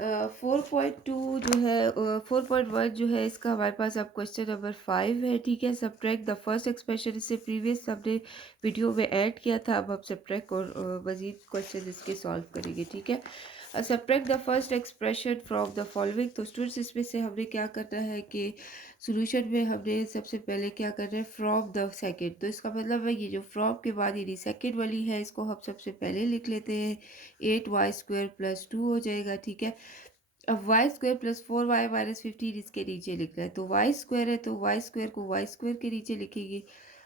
4.2 जो है 4.1 जो है इसका हमारे पास अब क्वेश्चन नंबर 5 है। ठीक है, सब्ट्रैक्ट द फर्स्ट एक्सप्रेशन। इससे प्रीवियस हमने वीडियो में ऐड किया था। अब हम सब्ट्रैक्ट और मज़ीद क्वेश्चन इसके सॉल्व करेंगे। ठीक है, subtract the first expression from the following. तो स्टूडेंट्स इसमें से हमने क्या करना है कि सोल्यूशन में हमने सबसे पहले क्या करना है, फ्रॉम द सेकेंड। तो इसका मतलब है ये जो फ्रॉम के बाद यानी सेकेंड वाली है इसको हम सबसे पहले लिख लेते हैं। 8y² + 2 हो जाएगा। ठीक है, अब y² + 4y - 15 इसके नीचे लिखना है। तो y² है तो y² को y² के नीचे लिखेंगे।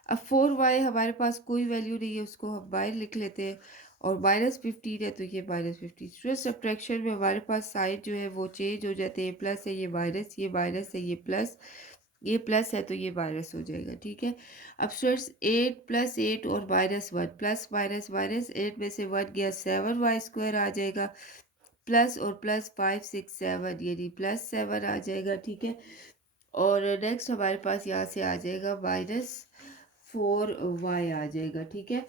अब 4y हमारे पास कोई वैल्यू नहीं है, उसको हम बाहर लिख लेते हैं। और -15 है तो ये -15। स्ट्रेस सब्ट्रैक्शन में हमारे पास साइड जो है वो चेंज हो जाते हैं। प्लस है ये माइनस, ये माइनस है ये प्लस, ये प्लस है तो ये माइनस हो जाएगा। ठीक है, अब स्टूडेंट्स 8 + 8 और -1 प्लस माइनस माइनस, 8 में से 1 गया 7y² आ जाएगा। प्लस और प्लस 5 6 7 यानी +7 आ जाएगा। ठीक है, और नेक्स्ट हमारे पास यहाँ से आ जाएगा -4y आ जाएगा। ठीक है,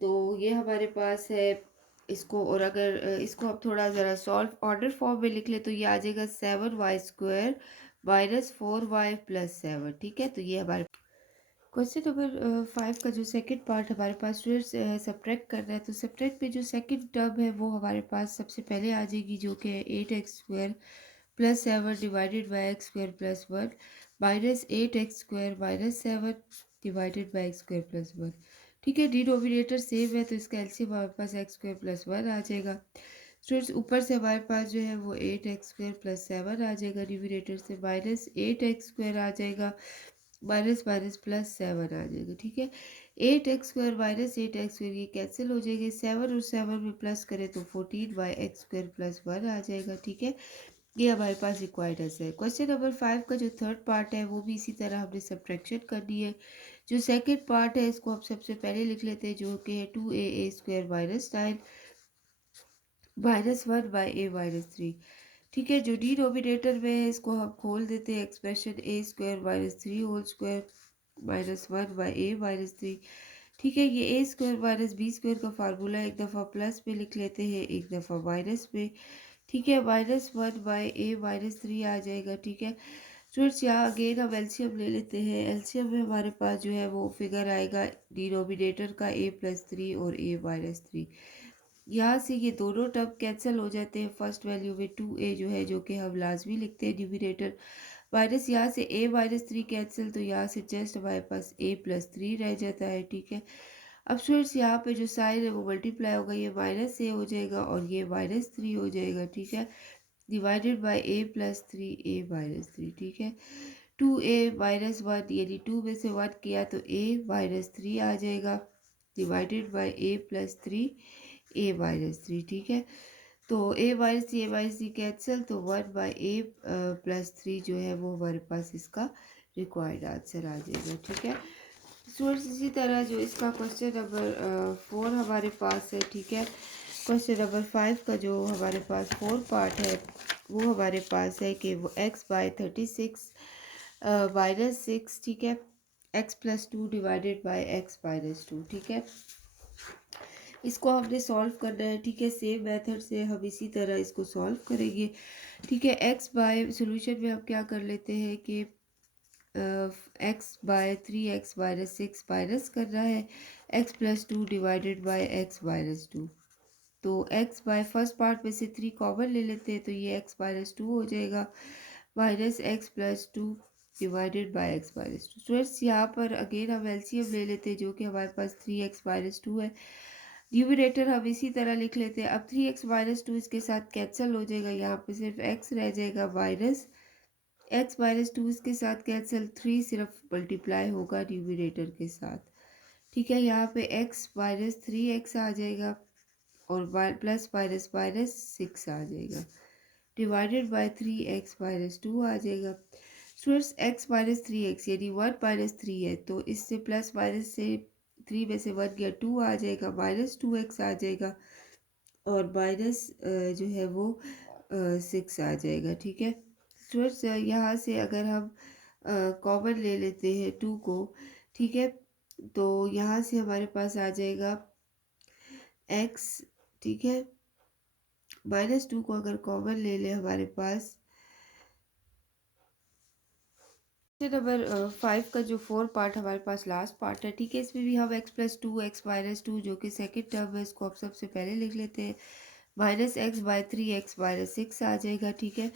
तो ये हमारे पास है इसको। और अगर इसको अब थोड़ा ज़रा सॉल्व ऑर्डर फॉर्म में लिख ले तो ये आ जाएगा 7y² - 4y + 7। ठीक है, तो ये हमारे क्वेश्चन नंबर 5 का जो सेकंड पार्ट हमारे पास स्टूडेंट्स सब्ट्रैक्ट करना है। तो सब्ट्रैक्ट में जो सेकंड टर्म है वो हमारे पास सबसे पहले आ जाएगी, जो कि 8x² + 7 divided by x² + 1 -8x² - 7 divided by x² + 1। ठीक है, डिनोमिनेटर सेम है तो इसका एलसीएम हमारे पास x² + 1 आ जाएगा। स्टूडेंट्स ऊपर से हमारे पास जो है वो 8x² + 7 आ जाएगा, डिनोमिनेटर से -8x² आ जाएगा, माइनस माइनस +7 आ जाएगा। ठीक है, 8x² - 8x² ये कैंसिल हो जाएंगे। 7 और 7 में प्लस करें तो 14y² + 1 आ जाएगा। ठीक है, ये हमारे पास रिक्वायर्ड आंसर है। क्वेश्चन नंबर 5 का जो थर्ड पार्ट है वो भी इसी तरह हमने सब्ट्रैक्शन करनी है। जो सेकंड पार्ट है इसको हम सबसे पहले लिख लेते हैं, जो कि है 2a² - 9 -1/a - 3। ठीक है, जो डिनोमिनेटर में है इसको हम खोल देते हैं, एक्सप्रेशन a² - 3 -1/a - 3। ठीक है, ये a² - b² का फार्मूला एक दफ़ा प्लस में लिख लेते हैं, एक दफ़ा माइनस में। ठीक है, -1/a - 3 आ जाएगा। ठीक है, स्टूडेंट्स यहाँ अगेन हम एलसीएम ले लेते हैं। एलसीएम में हमारे पास जो है वो फिगर आएगा डिनोमिनेटर का a + 3 और a - 3। यहाँ से ये दोनों टर्म कैंसिल हो जाते हैं। फर्स्ट वैल्यू में 2a जो है, जो कि हम लाजमी लिखते हैं डिनोमिनेटर, माइनस यहाँ से a - 3 कैंसिल, तो यहाँ से जस्ट हमारे पास a + 3 रह जाता है। ठीक है, अब स्टूडेंट्स यहाँ पे जो साइन है वो मल्टीप्लाई होगा, ये -a हो जाएगा और ये -3 हो जाएगा। ठीक है, डिवाइडेड बाय a + 3 a - 3। ठीक है, 2a - 1 यानी 2 में से 1 किया तो a - 3 आ जाएगा, डिवाइडेड बाय a + 3 a - 3। ठीक है, तो a - 3 a - 3 कैंसिल, तो 1/a + 3 जो है वो हमारे पास इसका रिक्वायर्ड आंसर आ जाएगा। ठीक है, स्टूडेंट्स इसी तरह जो इसका क्वेश्चन नंबर 4 हमारे पास है। ठीक है, क्वेश्चन नंबर 5 का जो हमारे पास 4 पार्ट है वो हमारे पास है कि वो x/36 -6। ठीक है, x + 2 डिवाइडेड बाय x - 2। ठीक है, इसको हमने सॉल्व करना है। ठीक है, सेम मेथड से हम इसी तरह इसको सॉल्व करेंगे। ठीक है, x बाय सोल्यूशन में हम क्या कर लेते हैं कि x/3x - 6 माइनस करना है, x + 2 डिवाइडेड बाय x - 2। तो x बाय फर्स्ट पार्ट में से 3 कॉमन ले लेते हैं तो ये x - 2 हो जाएगा, minus x + 2 divided by x - 2। Students यहाँ पर अगेन हम एलसीएम ले लेते हैं, जो कि हमारे पास 3x - 2 है। न्यूमरेटर हम इसी तरह लिख लेते हैं। अब 3x - 2 इसके साथ कैंसिल हो जाएगा, यहाँ पे सिर्फ x रह जाएगा, माइनस x - 2 इसके साथ कैंसिल, 3 सिर्फ मल्टीप्लाई होगा न्यूमरेटर के साथ। ठीक है, यहाँ पे x - 3x आ जाएगा और प्लस माइनस माइनस 6 आ जाएगा, डिवाइडेड बाय 3x - 2 आ जाएगा। स्टूडेंट्स x - 3x यानी 1 - 3 है, तो इससे प्लस माइनस से 3 में से 1 गया 2 आ जाएगा, -2x आ जाएगा और माइनस जो है वो 6 आ जाएगा। ठीक है, स्टूडेंट्स यहाँ से अगर हम कॉमन ले लेते हैं 2 को, ठीक है, तो यहाँ से हमारे पास आ जाएगा x। ठीक है, -2 को अगर कॉमन ले ले हमारे पास, नंबर 5 का जो 4 पार्ट हमारे पास लास्ट पार्ट है, ठीक है, इसमें भी हम x+2 x-2 जो कि सेकेंड टर्म है, इसको आप सबसे पहले लिख लेते हैं। -x/3 x-6 आ जाएगा, ठीक है।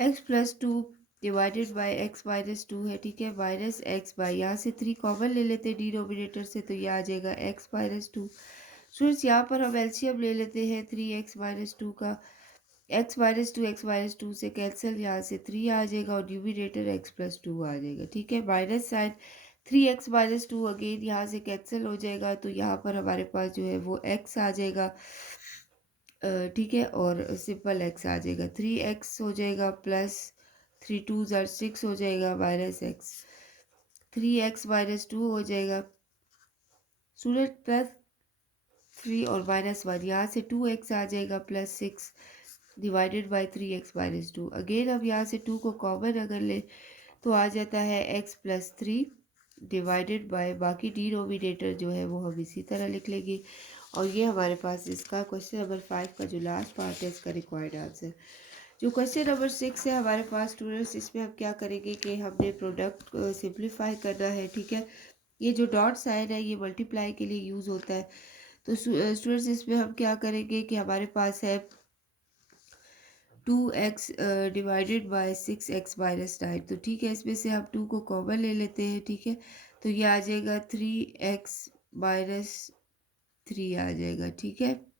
x+2 डिवाइडेड बाय x-2 है, ठीक है। -x बाय, यहाँ से 3 कॉमन ले लेते हैं डिनोमिनेटर से, तो ये आ जाएगा x-2। स्टूडेंट्स यहाँ पर हम एलसीएम ले लेते हैं 3x-2 का। x-2 से कैंसिल, यहाँ से 3 आ जाएगा और न्यूमिनेटर x+2 आ जाएगा, ठीक है। माइनस साइन 3x-2 अगेन यहाँ से कैंसिल हो जाएगा, तो यहाँ पर हमारे पास जो है वो x आ जाएगा, ठीक है, और सिंपल x आ जाएगा। 3x हो जाएगा प्लस 3 2 6 हो जाएगा -x, 3x-2 हो जाएगा स्टूडेंट प्लस 3 और -1, यहाँ से 2x आ जाएगा plus 6 divided by 3x-2। Again अब यहाँ से 2 को कॉमन अगर ले तो आ जाता है x+3 डिवाइडेड बाय, बाकी डिनोमिनेटर जो है वो हम इसी तरह लिख लेंगे। और ये हमारे पास इसका क्वेश्चन नंबर 5 का जो लास्ट पार्ट है इसका रिक्वायर्ड आंसर। जो क्वेश्चन नंबर 6 है हमारे पास स्टूडेंट्स, इसमें हम क्या करेंगे कि हमने प्रोडक्ट सिंप्लीफाई करना है, ठीक है। ये जो डॉट साइन है ये मल्टीप्लाई के लिए यूज़ होता है। तो स्टूडेंट्स इसमें हम क्या करेंगे कि हमारे पास है 2x डिवाइडेड बाय 6x-9, तो ठीक है, इसमें से हम 2 को कॉमन ले लेते हैं, ठीक है। तो ये आ जाएगा 3x-3 आ जाएगा, ठीक है।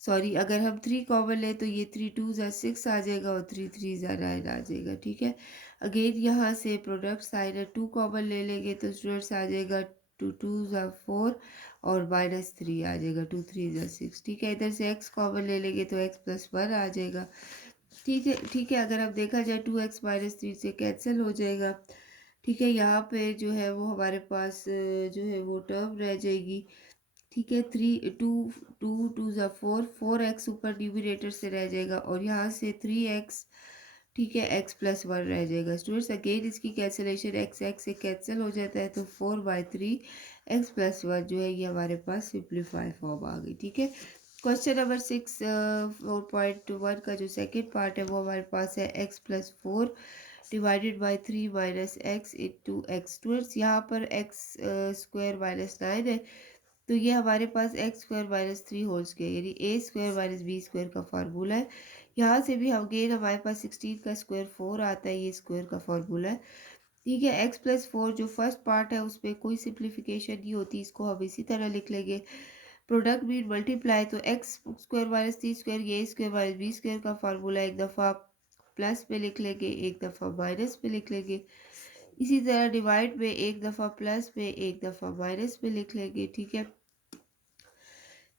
सॉरी, अगर हम 3 कॉमन लें तो ये 3 2 6 आ जाएगा और 3 3 9 आ जाएगा, ठीक है। अगेन यहाँ से प्रोडक्ट साइन है, 2 कॉमन ले लेंगे तो स्टूडेंट्स आ जाएगा 2 2 4 और -3 आ जाएगा, 2 3 6, ठीक है। इधर से x कॉमन ले लेंगे तो x+1 आ जाएगा, ठीक है, ठीक है। अगर अब देखा जाए 2x-3 से कैंसिल हो जाएगा, ठीक है। यहाँ पे जो है वो हमारे पास जो है वो टर्म रह जाएगी, ठीक है। 4 4 x ऊपर न्यूमिनेटर से रह जाएगा और यहाँ से 3x, ठीक है, x+1 रह जाएगा। स्टूडेंट्स अगेन इसकी कैंसिलेशन x से कैंसिल हो जाता है, तो 4/3 x+1 जो है ये हमारे पास सिंप्लीफाई फॉर्म आ गई, ठीक है। क्वेश्चन नंबर 6 4.1 का जो सेकेंड पार्ट है वो हमारे पास है x+4 divided by 3 -x into x. Students यहाँ पर x² -9 है, तो ये हमारे पास x² - 3 होल स्क्वायर यानी a² - b² का फार्मूला है। यहाँ से भी हम अगेन हमारे पास 16 का स्क्वायर 4 आता है, ये स्क्वायर का फार्मूला है, ठीक है। x+4 जो फर्स्ट पार्ट है उसमें कोई सिंप्लीफिकेशन नहीं होती, इसको हम इसी तरह लिख लेंगे। प्रोडक्ट मीन मल्टीप्लाई, तो x² - 3 ये a² - b² का फार्मूला एक दफ़ा प्लस में लिख लेंगे, एक दफ़ा माइनस में लिख लेंगे। इसी तरह डिवाइड में एक दफ़ा प्लस में एक दफ़ा माइनस में लिख लेंगे, ठीक है,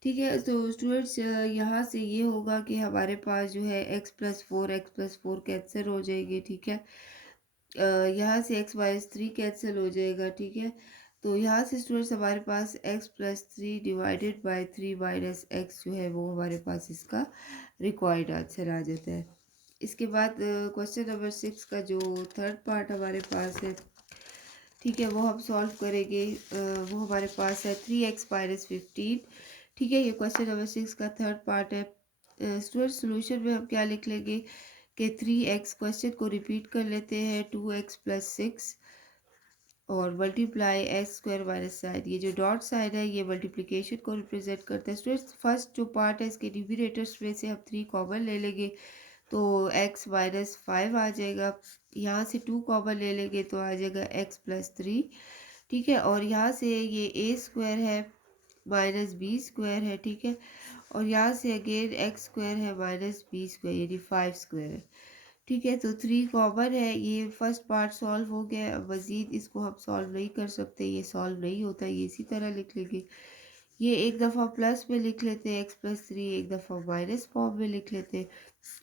ठीक है। तो स्टूडेंट्स यहाँ से ये होगा कि हमारे पास जो है x+4 कैंसिल हो जाएंगे, ठीक है। यहाँ से x-3 कैंसिल हो जाएगा, ठीक है। तो यहाँ से स्टूडेंट्स हमारे पास x+3 डिवाइडेड बाय 3 -x जो है वो हमारे पास इसका रिक्वायर्ड आंसर आ जाता है। इसके बाद क्वेश्चन नंबर 6 का जो थर्ड पार्ट हमारे पास है, ठीक है, वो हम सॉल्व करेंगे। वो हमारे पास है 3x-15, ठीक है। ये क्वेश्चन नंबर 6 का थर्ड पार्ट है। स्टूडेंट सोल्यूशन में हम क्या लिख लेंगे कि 3x, क्वेश्चन को रिपीट कर लेते हैं, 2x+6 और मल्टीप्लाई x² - साइन, ये जो डॉट साइन है ये मल्टीप्लिकेशन को रिप्रेजेंट करता है। स्टूडेंट्स फर्स्ट जो पार्ट है इसके न्यूमिनेटर्स में से हम 3 कॉमन ले लेंगे तो x-5 आ जाएगा। यहाँ से 2 कॉमन ले लेंगे तो आ जाएगा x+3, ठीक है। और यहाँ से ये a² है -b² है, ठीक है। और यहाँ से अगेन x² है -b² यानी 5² है, ठीक है। तो 3 कॉमन है, ये फर्स्ट पार्ट सॉल्व हो गया। अब मज़ीद इसको हम सॉल्व नहीं कर सकते, ये सॉल्व नहीं होता, ये इसी तरह लिख लेंगे। ये एक दफ़ा प्लस में लिख लेते हैं x+3, एक दफ़ा माइनस फॉर्म में लिख लेते हैं।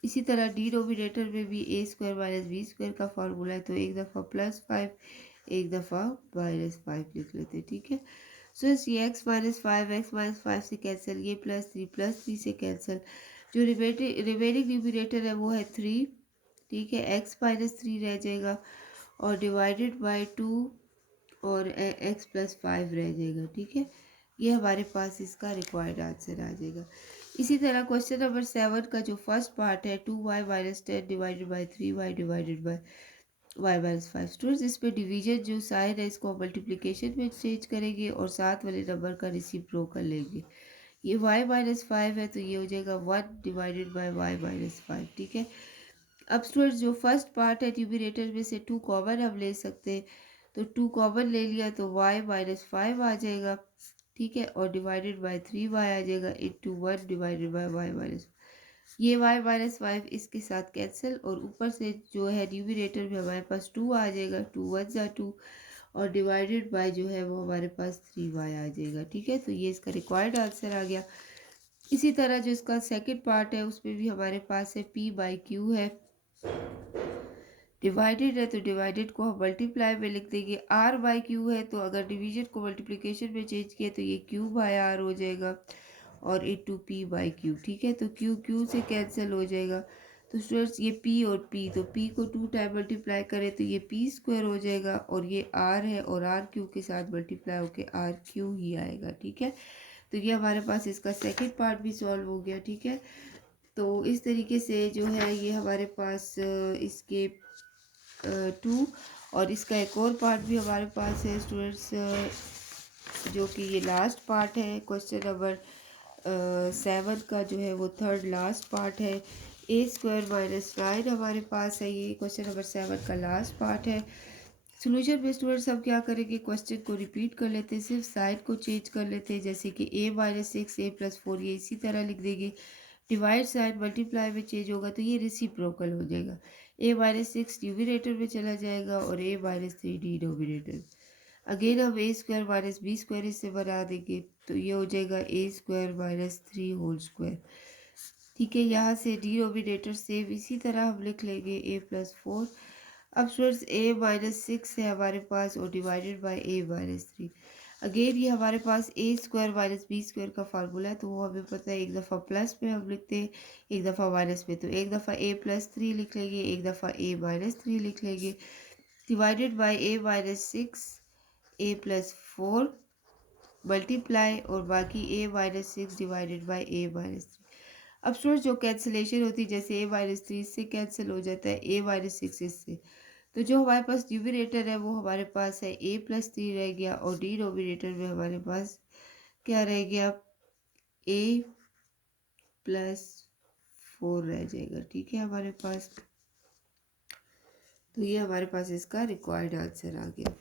इसी तरह डिनोमिनेटर में भी a² - b² का फार्मूला है, तो एक दफ़ा +5 एक दफ़ा -5 लिख लेते हैं, ठीक है। सो ये x-5 से कैंसिल, ये +3 से कैंसिल, जो रिमेनिंग न्यूमिनेटर है वो है 3, ठीक है। x-3 रह जाएगा और डिवाइडेड बाय 2 और x+5 रह जाएगा, ठीक है। ये हमारे पास इसका रिक्वायर्ड आंसर आ जाएगा। इसी तरह क्वेश्चन नंबर 7 का जो फर्स्ट पार्ट है 2y minus 10 divided by 3y divided by y minus 5। Students इस पे डिवीजन जो साइन है इसको मल्टीप्लिकेशन में चेंज करेंगे और साथ वाले नंबर का रेसिप्रोकल लेंगे। ये y माइनस 5 है तो ये हो जाएगा 1 डिवाइडेड बाई y माइनस 5। ठीक है, अब स्टूडेंट्स जो फर्स्ट पार्ट है न्यूमरेटर में से 2 कॉमन हम ले सकते हैं, तो 2 कॉमन ले लिया तो y माइनस 5 आ जाएगा। ठीक है, और डिवाइडेड बाई 3y आ जाएगा into 1 divided by y minus, ये y माइनस 5 इसके साथ कैंसिल, और ऊपर से जो है न्यूमरेटर में हमारे पास 2 आ जाएगा, 2 1 जा 2, और डिवाइडेड बाय जो है वो हमारे पास 3y आ जाएगा। ठीक है, तो ये इसका रिक्वायर्ड आंसर आ गया। इसी तरह जो इसका सेकंड पार्ट है उसमें भी हमारे पास है p बाई क्यू है, डिवाइडेड है तो डिवाइडेड को हम मल्टीप्लाई में लिख देंगे, r बाई क्यू है तो अगर डिवीजन को मल्टीप्लिकेशन में चेंज किया तो ये q बाय r हो जाएगा, और इंटू p बाई क्यू। ठीक है, तो q q से कैंसिल हो जाएगा, तो स्टूडेंट्स ये p और p, तो p को 2 टाइम मल्टीप्लाई करें तो ये p स्क्वायर हो जाएगा, और ये r है और r क्यू के साथ मल्टीप्लाई होके r क्यू ही आएगा। ठीक है, तो ये हमारे पास इसका सेकेंड पार्ट भी सॉल्व हो गया। ठीक है, तो इस तरीके से जो है ये हमारे पास इसके 2, और इसका एक और पार्ट भी हमारे पास है स्टूडेंट्स, जो कि ये लास्ट पार्ट है क्वेश्चन नंबर 7 का जो है वो थर्ड लास्ट पार्ट है। ए स्क्वायर माइनस 9 हमारे पास है, ये क्वेश्चन नंबर 7 का लास्ट पार्ट है। सोल्यूशन में स्टूडेंट्स हम क्या करेंगे, क्वेश्चन को रिपीट कर लेते हैं, सिर्फ साइड को चेंज कर लेते हैं, जैसे कि a माइनस 6 a प्लस 4 ये इसी तरह लिख देंगे, डिवाइड साइड मल्टीप्लाई में चेंज होगा तो ये रेसिप्रोकल हो जाएगा, a माइनस 6 न्यूमरेटर में चला जाएगा और a माइनस 3 डिनोमिनेटर। अगेन हम ए स्क्वायर माइनस बी स्क्वायर इससे बना देंगे तो ये हो जाएगा ए स्क्वायर माइनस 3 होल स्क्वायर। ठीक है, यहाँ से डिनोमिनेटर सेम इसी तरह हम लिख लेंगे a प्लस 4। अब स्टूडेंट्स a माइनस 6 है हमारे पास और divided by a minus 3। Again ये हमारे पास ए स्क्वायर माइनस बी स्क्वायर का फार्मूला है, तो वो हमें पता है, एक दफ़ा प्लस में हम लिखते हैं, एक दफ़ा माइनस में, तो एक दफ़ा a प्लस 3 लिख लेंगे, एक दफ़ा a माइनस 3 लिख लेंगे, divided by a minus 6 a plus 4 multiply, और बाकी a minus 6 divided by a minus 3। अब स्टूडेंट्स जो कैंसिलेशन होती है, जैसे a माइनस 3 इससे कैंसिल हो जाता है, a माइनस 6 इससे, तो जो हमारे पास न्यूमरेटर है वो हमारे पास है a प्लस 3 रह गया, और डिनोमिनेटर में हमारे पास क्या रह गया, a प्लस 4 रह जाएगा। ठीक है हमारे पास, तो ये हमारे पास इसका रिक्वायर्ड आंसर आ गया।